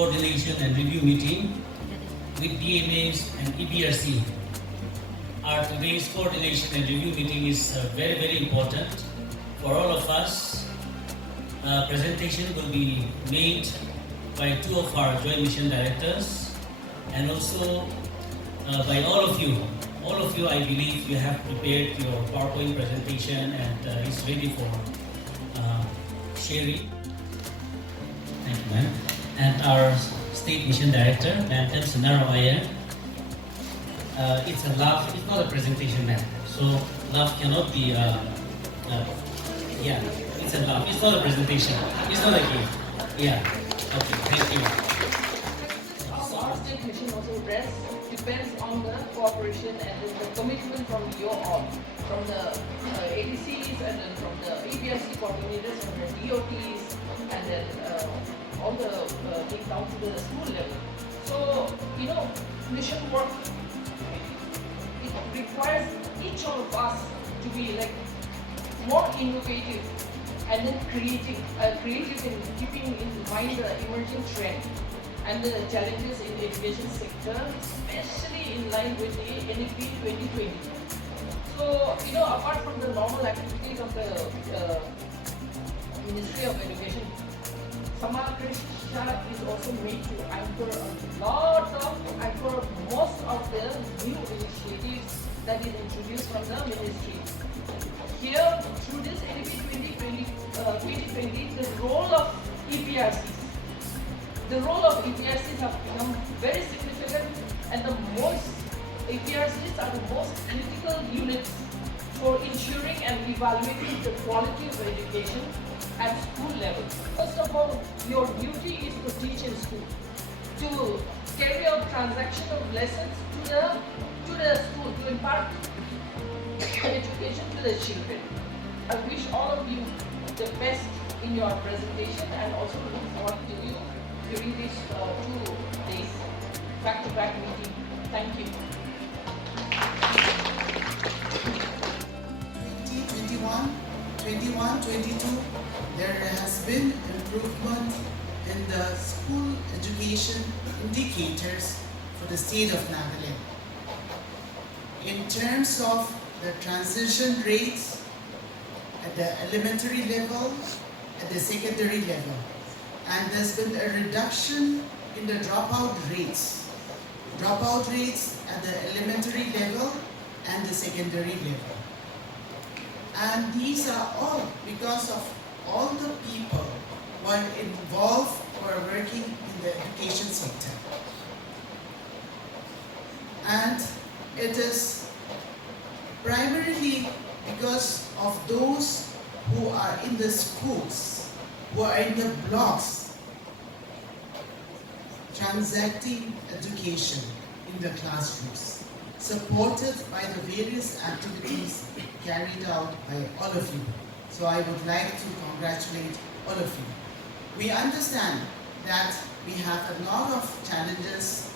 coordination and review meeting with DMAs and EBRC. Our today's coordination and review meeting is very, very important for all of us. Presentation will be made by two of our joint mission directors and also by all of you. All of you, I believe you have prepared your PowerPoint presentation and it's ready for sharing. Thank you, ma'am. And our State Mission Director, Ma'am Samagra. It's a laugh, it's not a presentation, ma'am. So laugh cannot be, yeah, it's a laugh. It's not a presentation. It's not a game. Yeah. Okay, thank you. Our state mission also depends on the cooperation and the commitment from you all, from the ADCs and then from the EBRC coordinators, from the DOTs, and then all the things down to the school level. So, mission work, it requires each one of us to be like more innovative and then creative in keeping in mind the emerging trend and the challenges in the education sector, especially in line with the NEP 2020. So, apart from the normal activities of the Ministry of Education, Samagra is also made to anchor most of the new initiatives that is introduced from the ministry. Here, through this NEP 2020, the role of EBRCs have become very significant, and the most EBRCs are the most critical units for ensuring and evaluating the quality of education at school level. First of all, your duty is to teach in school, to carry out transaction of lessons to the school, to impart education to the children. I wish all of you the best in your presentation and also look forward to you during these 2 days back-to-back meeting. Thank you. 2021-22, there has been improvement in the school education indicators for the state of Nagaland. In terms of the transition rates at the elementary level, at the secondary level, and there's been a reduction in the dropout rates at the elementary level and the secondary level. And these are all because of all the people who are involved or are working in the education sector. And it is primarily because of those who are in the schools, who are in the blocks, transacting education in the classrooms, supported by the various activities carried out by all of you. So I would like to congratulate all of you. We understand that we have a lot of challenges,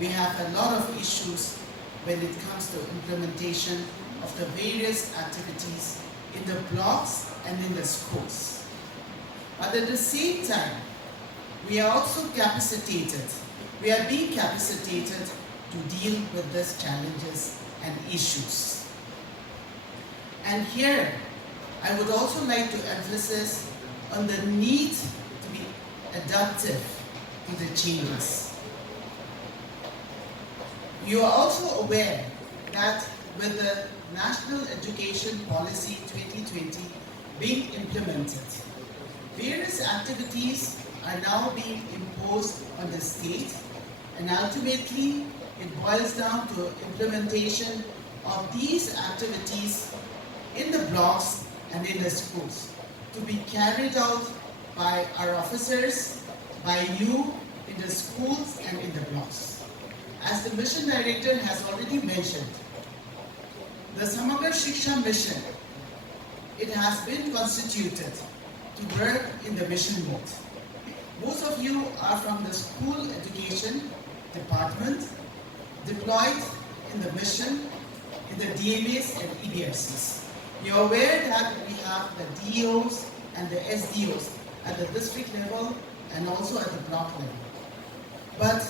we have a lot of issues when it comes to implementation of the various activities in the blocks and in the schools. But at the same time, we are also capacitated. We are being capacitated to deal with these challenges and issues. And here, I would also like to emphasize on the need to be adaptive to the changes. You are also aware that with the National Education Policy 2020 being implemented, various activities are now being imposed on the state, and ultimately it boils down to implementation of these activities in the blocks and in the schools to be carried out by our officers, by you in the schools and in the blocks. As the mission director has already mentioned, the Samagra Shiksha mission, it has been constituted to work in the mission mode. Most of you are from the school education department, deployed in the mission, in the DMAs and EBRCs. You're aware that we have the DOs and the SDOs at the district level and also at the block level. But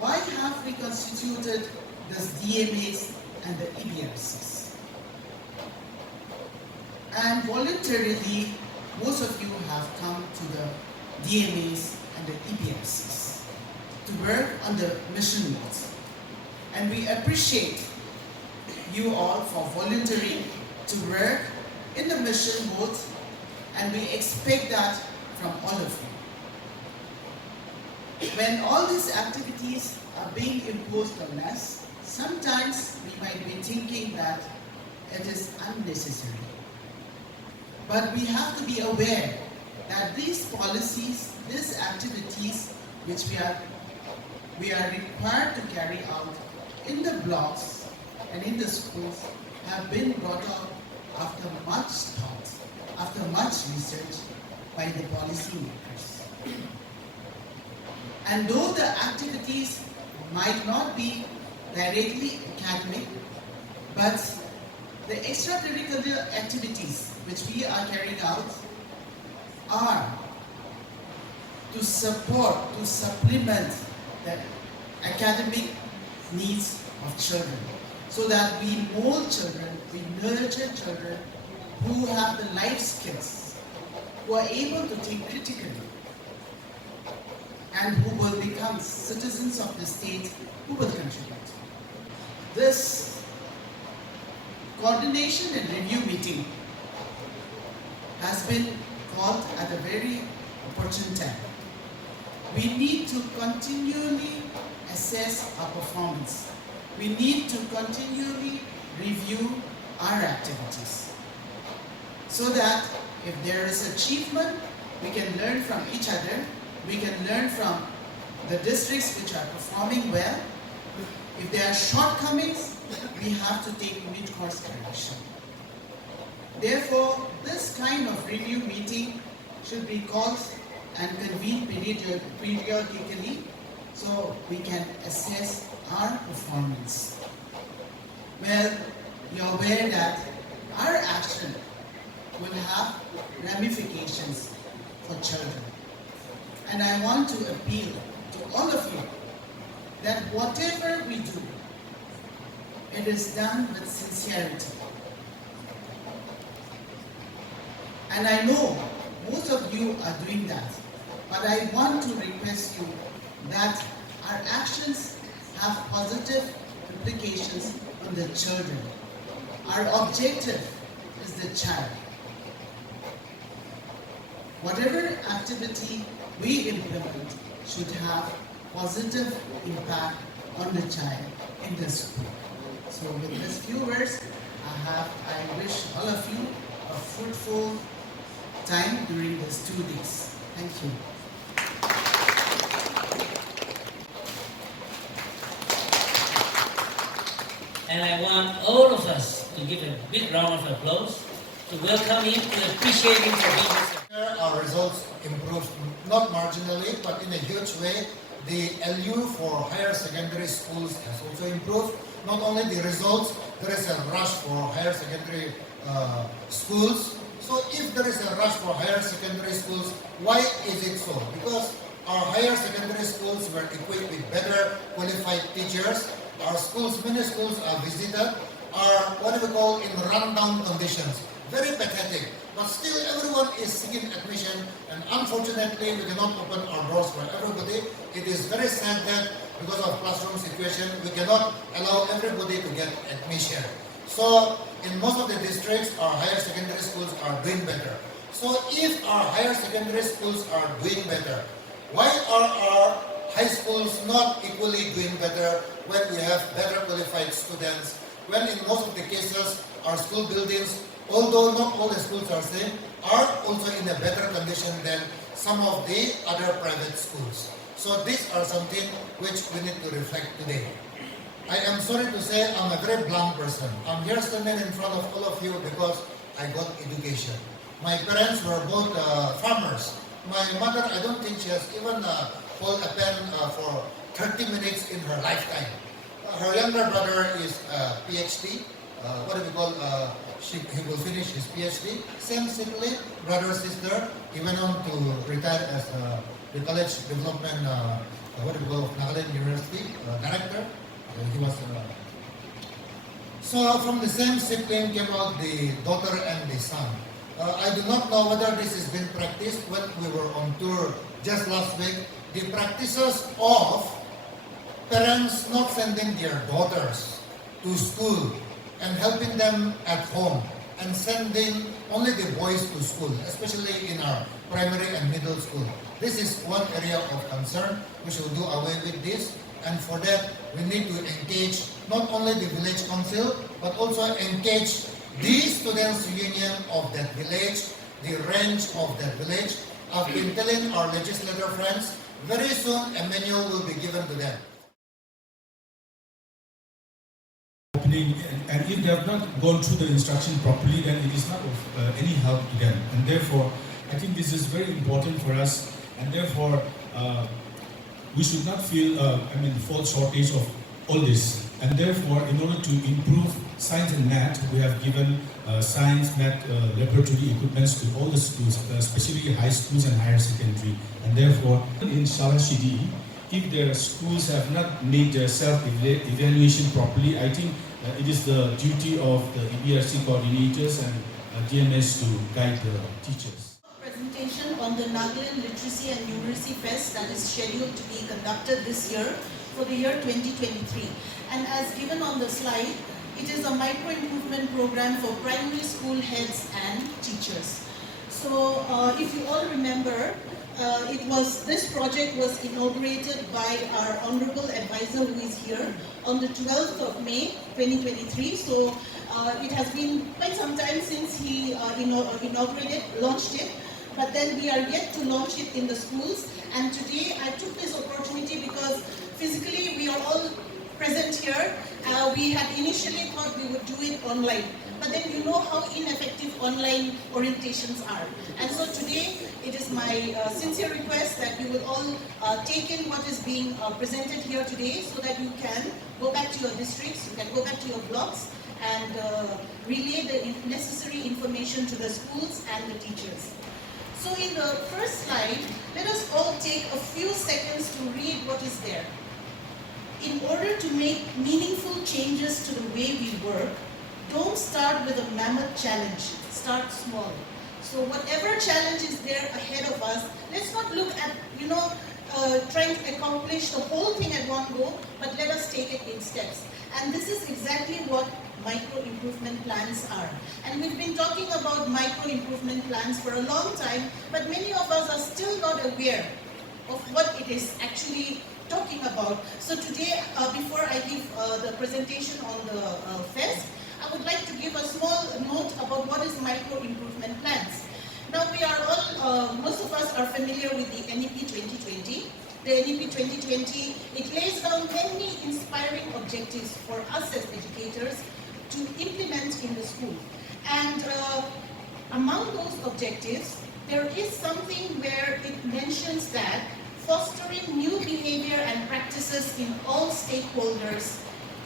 why have we constituted these DMAs and the EBRCs? And voluntarily, most of you have come to the DMAs and the EBRCs to work on the mission modes. And we appreciate you all for volunteering to work in the mission mode, and we expect that from all of you. When all these activities are being imposed on us, sometimes we might be thinking that it is unnecessary. But we have to be aware that these policies, these activities which we are required to carry out in the blocks and in the schools have been brought up after much thought, after much research by the policymakers. And though the activities might not be directly academic, but the extracurricular activities which we are carrying out are to support, to supplement the academic needs of children, so that we mold children, we nurture children who have the life skills, who are able to think critically, and who will become citizens of the state who will contribute. This coordination and review meeting has been called at a very opportune time. We need to continually assess our performance. We need to continually review our activities, so that if there is achievement, we can learn from each other. We can learn from the districts which are performing well. If there are shortcomings, we have to take mid-course correction. Therefore, this kind of review meeting should be called and convened periodically, so we can assess our performance. Well, you're aware that our action will have ramifications for children. And I want to appeal to all of you that whatever we do, it is done with sincerity. And I know most of you are doing that, but I want to request you that our actions have positive implications on the children. Our objective is the child. Whatever activity we implement should have positive impact on the child in the school. So with these few words, I wish all of you a fruitful time during these 2 days. Thank you. And I want all of us to give a big round of applause to welcome him, to appreciate him for being here. Our results improved, not marginally, but in a huge way. The LU for higher secondary schools has also improved. Not only the results, there is a rush for higher secondary schools. So if there is a rush for higher secondary schools, why is it so? Because our higher secondary schools were equipped with better qualified teachers. Our schools, many schools are visited, are what we call in rundown conditions. Very pathetic. But still everyone is seeking admission, and unfortunately we cannot open our doors for everybody. It is very sad that because of classroom situation, we cannot allow everybody to get admission. So in most of the districts, our higher secondary schools are doing better. So if our higher secondary schools are doing better, why are our high schools not equally doing better when we have better qualified students? When in most of the cases, our school buildings, although not all the schools are same, are also in a better condition than some of the other private schools. So these are something which we need to reflect today. I am sorry to say I'm a very blunt person. I'm here standing in front of all of you because I got education. My parents were both farmers. My mother, I don't think she has even hold a pen for 30 minutes in her lifetime. Her younger brother is a PhD. What do we call? He will finish his PhD. Same simply, brother, sister. He went on to retire as the college development of Nagaland University director. He was so from the same sibling came out the daughter and the son. I do not know whether this has been practiced when we were on tour just last week. The practices of parents not sending their daughters to school and helping them at home and sending only the boys to school, especially in our primary and middle school. This is one area of concern. We should do away with this, and for that we need to engage not only the village council but also engage the students' union of that village, the range of that village. I've been telling our legislator friends, very soon a manual will be given to them. And if they have not gone through the instruction properly, then it is not of any help to them. And therefore, I think this is very important for us. And therefore, we should not feel, fall shortage of all this. And therefore, in order to improve science and math, we have given science, math, laboratory equipments to all the schools, especially high schools and higher secondary. And therefore, in Sharashidi, if their schools have not made their self-evaluation properly, I think it is the duty of the EBRC coordinators and DMAs to guide the teachers. Presentation on the Nagaland Literacy and Numeracy Fest that is scheduled to be conducted this year for the year 2023. And as given on the slide, it is a micro-improvement program for primary school heads and teachers. So if you all remember, this project was inaugurated by our Honorable Advisor who is here on the 12th of May 2023. So it has been quite some time since he launched it, but then we are yet to launch it in the schools. And today I took this opportunity because physically we are all present here. We had initially thought we would do it online, but then you know how ineffective online orientations are. And so today it is my sincere request that you will all take in what is being presented here today so that you can go back to your districts, you can go back to your blocks and relay the necessary information to the schools and the teachers. So in the first slide, let us all take a few seconds to read what is there. In order to make meaningful changes to the way we work, don't start with a mammoth challenge, start small. So whatever challenge is there ahead of us, let's not look at, trying to accomplish the whole thing at one go, but let us take it in steps. And this is exactly what micro-improvement plans are. And we've been talking about micro-improvement plans for a long time, but many of us are still not aware of what it is actually talking about. So today, before I give the presentation on the fest, I would like to give a small note about what is micro-improvement plans. Now we are all, most of us are familiar with the NEP 2020. The NEP 2020, it lays down many inspiring objectives for us as educators to implement in the school. And among those objectives, there is something where it mentions that fostering new behavior and practices in all stakeholders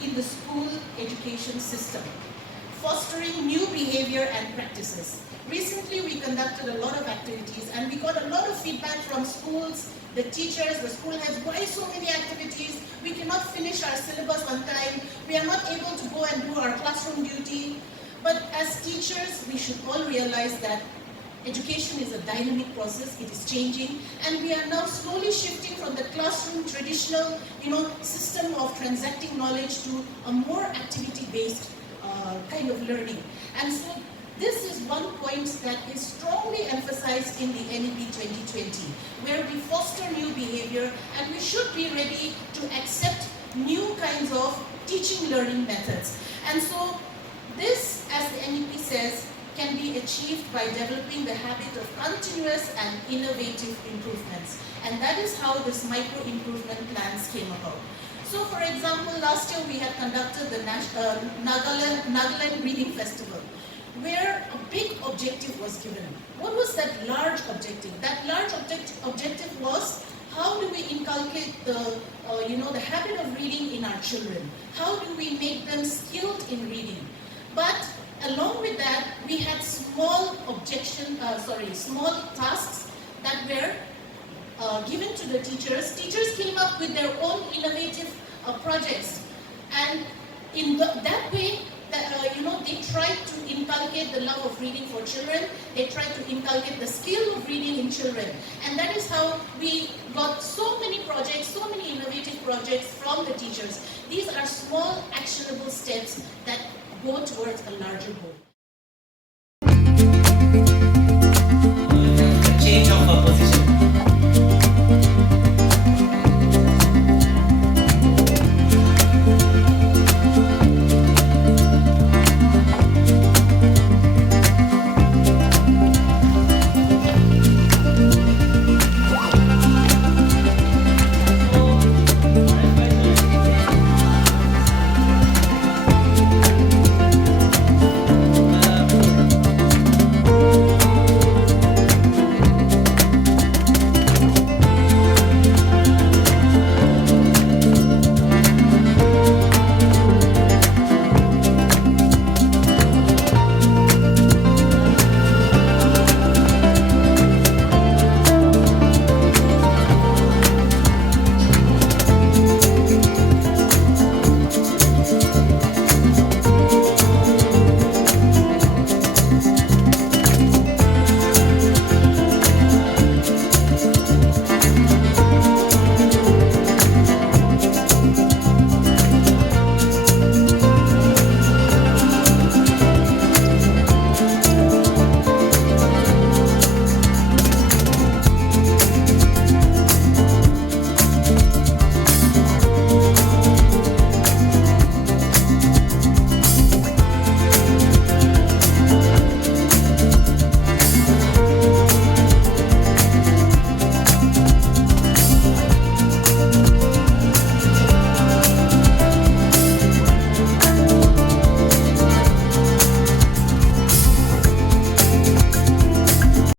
in the school education system. Fostering new behavior and practices. Recently, we conducted a lot of activities and we got a lot of feedback from schools, the teachers, the school heads. Why so many activities? We cannot finish our syllabus on time. We are not able to go and do our classroom duty. But as teachers, we should all realize that education is a dynamic process, it is changing, and we are now slowly shifting from the classroom traditional, system of transacting knowledge to a more activity-based kind of learning. And so this is one point that is strongly emphasized in the NEP 2020, where we foster new behavior and we should be ready to accept new kinds of teaching learning methods. And so this, as the NEP says, can be achieved by developing the habit of continuous and innovative improvements. And that is how this micro-improvement plans came about. So for example, last year we had conducted the Nagaland Reading Festival, where a big objective was given. What was that large objective? That large objective was, how do we inculcate the habit of reading in our children? How do we make them skilled in reading? But along with that, we had small tasks that were given to the teachers, teachers came up with their own innovative projects, and in that way, they tried to inculcate the love of reading for children. They tried to inculcate the skill of reading in children, and that is how we got so many projects, so many innovative projects from the teachers. These are small, actionable steps that go towards a larger goal.